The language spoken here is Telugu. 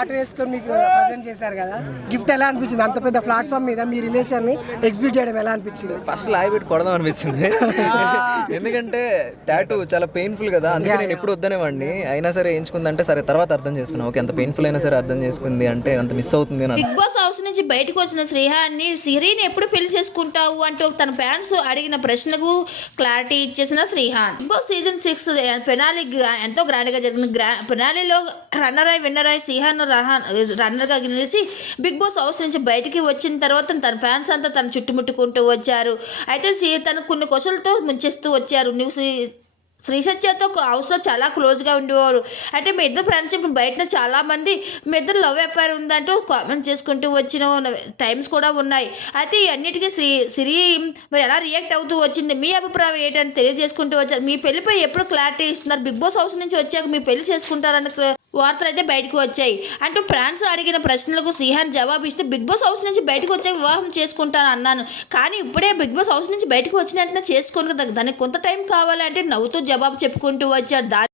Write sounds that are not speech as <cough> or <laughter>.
ఫ్లాట్ వేసుకొని మీకు ప్రజెంట్ చేశారు కదా. గిఫ్ట్ ఎలా అనిపించింది? అంత పెద్ద ప్లాట్ఫామ్ మీద మీ రిలేషన్ని ఎగ్జిబిట్ చేయడం ఎలా అనిపించింది? ఫస్ట్ లాగి పెట్టి కొడదాం అనిపించింది. <laughs> ఎందుకంటే టాటూ చాలా పెయిన్ఫుల్ కదా. అందుకే నేను ఎప్పుడు వద్దనేవాడిని. అయినా సరే వేయించుకుందంటే సరే తర్వాత అర్థం చేసుకున్నా. ఓకే ఎంత పెయిన్ఫుల్ అయినా సరే అర్థం చేసుకుంది అంటే అంత మిస్ అవుతుంది అని బిగ్ బాస్ హౌస్ నుంచి బయటకు వచ్చిన శ్రీహాన్ని సిరిని ఎప్పుడు పెళ్ళి చేసుకుంటావు? అంటూ తన ఫ్యాన్స్ అడిగిన ప్రశ్నకు క్లారిటీ ఇచ్చేసిన Srihan. Bigg Boss season six finale ఎంతో గ్రాండ్గా జరిగిన గ్రా ఫినాలిలో రన్నర్ అయి విన్నర్ అయి శ్రీహాన్ రహాన్ రన్నర్గా నిలిచి బిగ్ బాస్ హౌస్ నుంచి బయటికి వచ్చిన తర్వాత తన ఫ్యాన్స్ అంతా తను చుట్టుముట్టుకుంటూ వచ్చారు. అయితే శ్రీ- తను కొన్ని క్వశ్చన్లతో ముంచేస్తూ వచ్చారు. నువ్వు శ్రీ- హౌస్లో చాలా క్లోజ్గా ఉండేవారు. అంటే మీ ఇద్దరు ఫ్రెండ్షిప్ బయట చాలామంది మీ ఇద్దరు లవ్ ఎఫైర్ ఉందంటూ కామెంట్ చేసుకుంటూ వచ్చిన టైమ్స్ కూడా ఉన్నాయి. అయితే ఈ అన్నిటికీ శ్రీ సిరి మరి ఎలా రియాక్ట్ అవుతూ వచ్చింది? మీ అభిప్రాయం ఏంటని తెలియజేసుకుంటూ వచ్చారు. మీ పెళ్ళిపై ఎప్పుడు క్లారిటీ ఇస్తున్నారు? బిగ్ బాస్ హౌస్ నుంచి వచ్చాక మీ పెళ్ళి చేసుకుంటారని వార్తలు అయితే బయటకు వచ్చాయి. అంటూ ఫ్రాన్స్ అడిగిన ప్రశ్నలకు సిహాన్ జవాబిస్తూ బిగ్ బాస్ హౌస్ నుంచి బయటకు వచ్చే వివాహం చేసుకుంటాను అన్నాను. కానీ ఇప్పుడే బిగ్ బాస్ హౌస్ నుంచి బయటకు వచ్చిన వెంటనే చేసుకోను కదా దానికి కొంత టైం కావాలంటే నవ్వుతూ జవాబు చెప్పుకుంటూ వచ్చాడు దాని